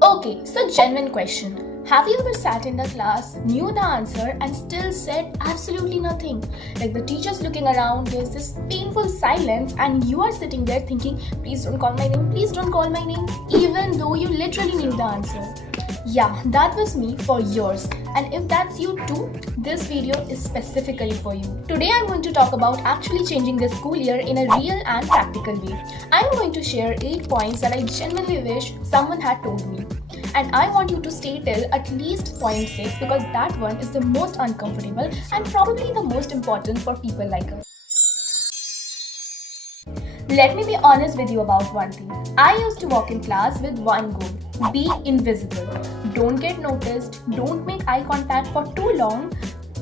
Okay, so genuine question. Have you ever sat in the class, knew the answer, and still said absolutely nothing? Like the teacher's looking around, there's this painful silence, and you are sitting there thinking, please don't call my name, please don't call my name, even though you literally knew the answer. Yeah, that was me for years. And if that's you too, this video is specifically for you. Today I'm going to talk about actually changing this school year in a real and practical way. I'm going to share 8 points that I genuinely wish someone had told me. And I want you to stay till at least point 6 because that one is the most uncomfortable and probably the most important for people like us. Let me be honest with you about one thing. I used to walk in class with one goal: be invisible. Don't get noticed, don't make eye contact for too long,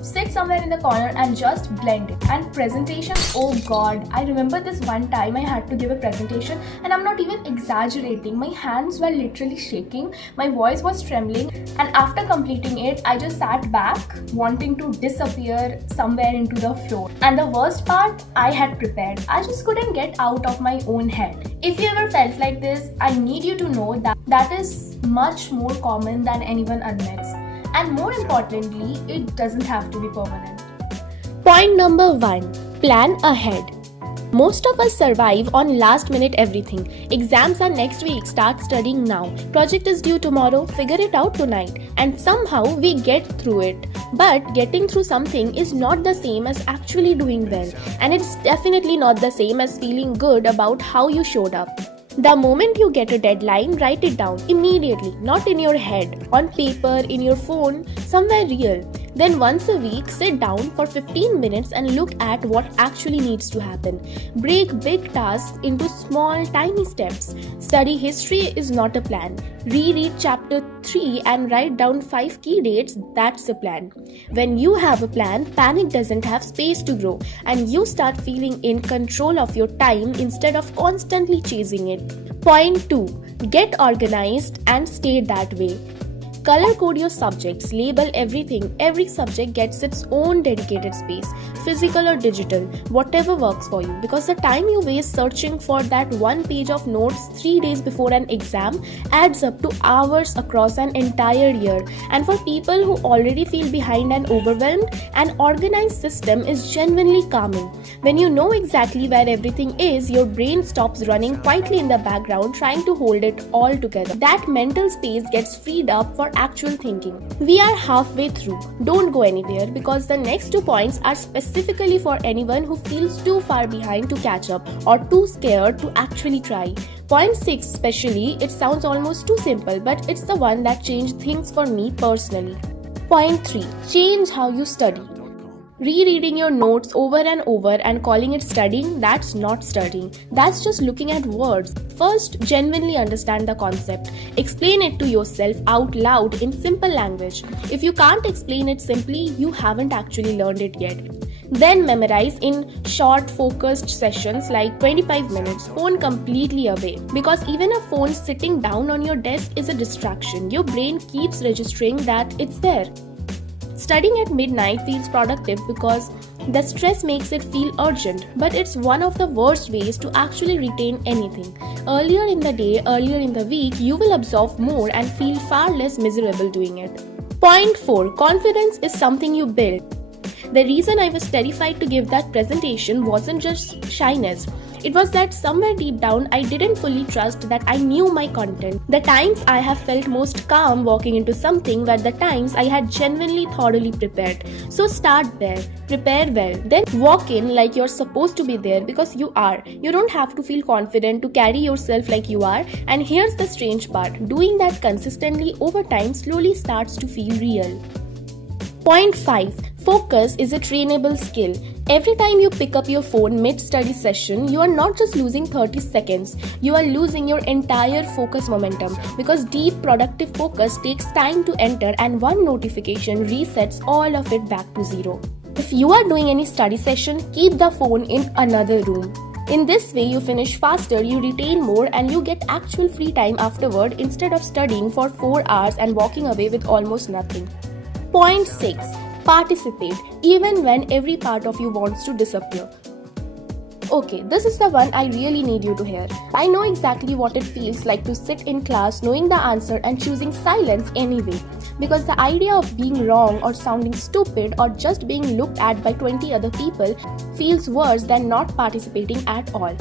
sit somewhere in the corner and just blend it. And presentation, oh god, I remember this one time I had to give a presentation and I'm not even exaggerating. My hands were literally shaking, my voice was trembling, and after completing it, I just sat back wanting to disappear somewhere into the floor. And the worst part, I had prepared. I just couldn't get out of my own head. If you ever felt like this, I need you to know that that is much more common than anyone admits. And more importantly, it doesn't have to be permanent. Point number 1. Plan ahead. Most of us survive on last minute everything. Exams are next week, start studying now. Project is due tomorrow, figure it out tonight. And somehow we get through it. But getting through something is not the same as actually doing well. And it's definitely not the same as feeling good about how you showed up. The moment you get a deadline, write it down immediately, not in your head, on paper, in your phone, somewhere real. Then once a week, sit down for 15 minutes and look at what actually needs to happen. Break big tasks into small, tiny steps. Study history is not a plan. Reread chapter 3 and write down 5 key dates, that's a plan. When you have a plan, panic doesn't have space to grow and you start feeling in control of your time instead of constantly chasing it. Point 2. Get organized and stay that way. Color code your subjects, label everything. Every subject gets its own dedicated space, physical or digital, whatever works for you. Because the time you waste searching for that one page of notes 3 days before an exam adds up to hours across an entire year. And for people who already feel behind and overwhelmed, an organized system is genuinely calming. When you know exactly where everything is, your brain stops running quietly in the background trying to hold it all together. That mental space gets freed up for actual thinking. We are halfway through. Don't go anywhere because the next 2 points are specifically for anyone who feels too far behind to catch up or too scared to actually try. Point 6 especially, it sounds almost too simple, but it's the one that changed things for me personally. Point 3. Change how you study. Rereading your notes over and over and calling it studying, that's not studying. That's just looking at words. First, genuinely understand the concept. Explain it to yourself out loud in simple language. If you can't explain it simply, you haven't actually learned it yet. Then memorize in short, focused sessions like 25 minutes, phone completely away. Because even a phone sitting down on your desk is a distraction. Your brain keeps registering that it's there. Studying at midnight feels productive because the stress makes it feel urgent, but it's one of the worst ways to actually retain anything. Earlier in the day, earlier in the week, you will absorb more and feel far less miserable doing it. Point 4. Confidence is something you build. The reason I was terrified to give that presentation wasn't just shyness. It was that somewhere deep down I didn't fully trust that I knew my content. The times I have felt most calm walking into something were the times I had genuinely thoroughly prepared. So start there, prepare well, then walk in like you're supposed to be there because you are. You don't have to feel confident to carry yourself like you are. And here's the strange part, doing that consistently over time slowly starts to feel real. Point 5. Focus is a trainable skill. Every time you pick up your phone mid-study session, you are not just losing 30 seconds, you are losing your entire focus momentum because deep productive focus takes time to enter and one notification resets all of it back to zero. If you are doing any study session, keep the phone in another room. In this way, you finish faster, you retain more, and you get actual free time afterward instead of studying for 4 hours and walking away with almost nothing. Point 6. Participate, even when every part of you wants to disappear. Okay, this is the one I really need you to hear. I know exactly what it feels like to sit in class knowing the answer and choosing silence anyway. Because the idea of being wrong or sounding stupid or just being looked at by 20 other people feels worse than not participating at all.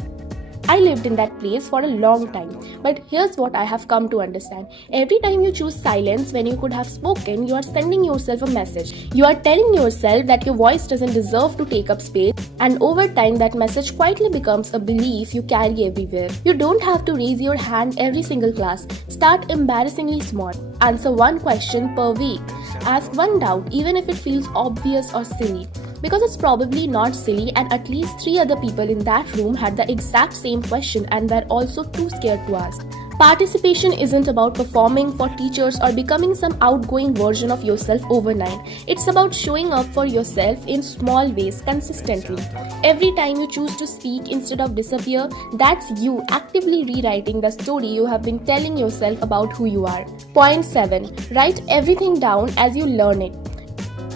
I lived in that place for a long time, but here's what I have come to understand. Every time you choose silence when you could have spoken, you are sending yourself a message. You are telling yourself that your voice doesn't deserve to take up space, and over time that message quietly becomes a belief you carry everywhere. You don't have to raise your hand every single class. Start embarrassingly small. Answer one question per week. Ask one doubt, even if it feels obvious or silly. Because it's probably not silly, and at least 3 other people in that room had the exact same question and were also too scared to ask. Participation isn't about performing for teachers or becoming some outgoing version of yourself overnight. It's about showing up for yourself in small ways consistently. Every time you choose to speak instead of disappear, that's you actively rewriting the story you have been telling yourself about who you are. Point 7. Write everything down as you learn it.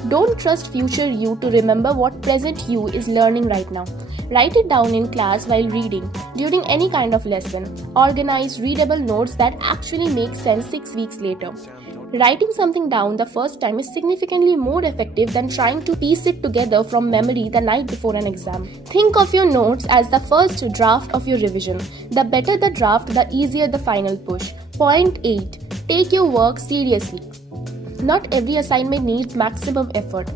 Don't trust future you to remember what present you is learning right now. Write it down in class while reading, during any kind of lesson. Organize readable notes that actually make sense 6 weeks later. Writing something down the first time is significantly more effective than trying to piece it together from memory the night before an exam. Think of your notes as the first draft of your revision. The better the draft, the easier the final push. Point 8. Take your work seriously. Not every assignment needs maximum effort.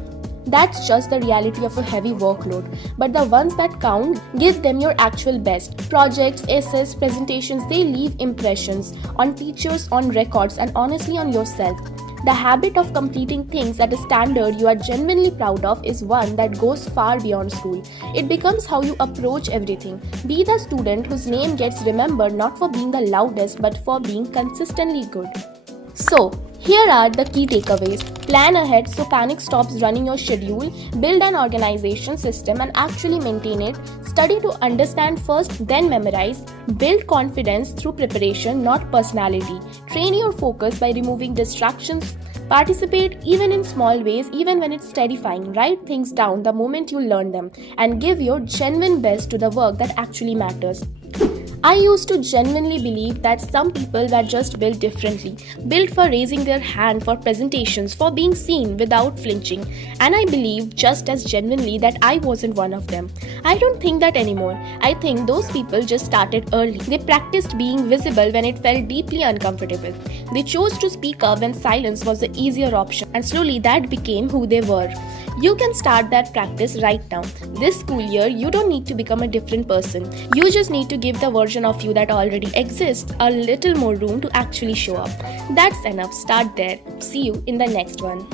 That's just the reality of a heavy workload. But the ones that count, give them your actual best. Projects, essays, presentations, they leave impressions on teachers, on records, and honestly on yourself. The habit of completing things at a standard you are genuinely proud of is one that goes far beyond school. It becomes how you approach everything. Be the student whose name gets remembered not for being the loudest but for being consistently good. So, here are the key takeaways. Plan ahead so panic stops running your schedule. Build an organization system and actually maintain it. Study to understand first, then memorize. Build confidence through preparation, not personality. Train your focus by removing distractions. Participate even in small ways, even when it's terrifying. Write things down the moment you learn them. And give your genuine best to the work that actually matters. I used to genuinely believe that some people were just built differently, built for raising their hand for presentations, for being seen without flinching, and I believed just as genuinely that I wasn't one of them. I don't think that anymore. I think those people just started early. They practiced being visible when it felt deeply uncomfortable. They chose to speak up when silence was the easier option, and slowly that became who they were. You can start that practice right now. This school year, you don't need to become a different person. You just need to give the version of you that already exists a little more room to actually show up. That's enough. Start there. See you in the next one.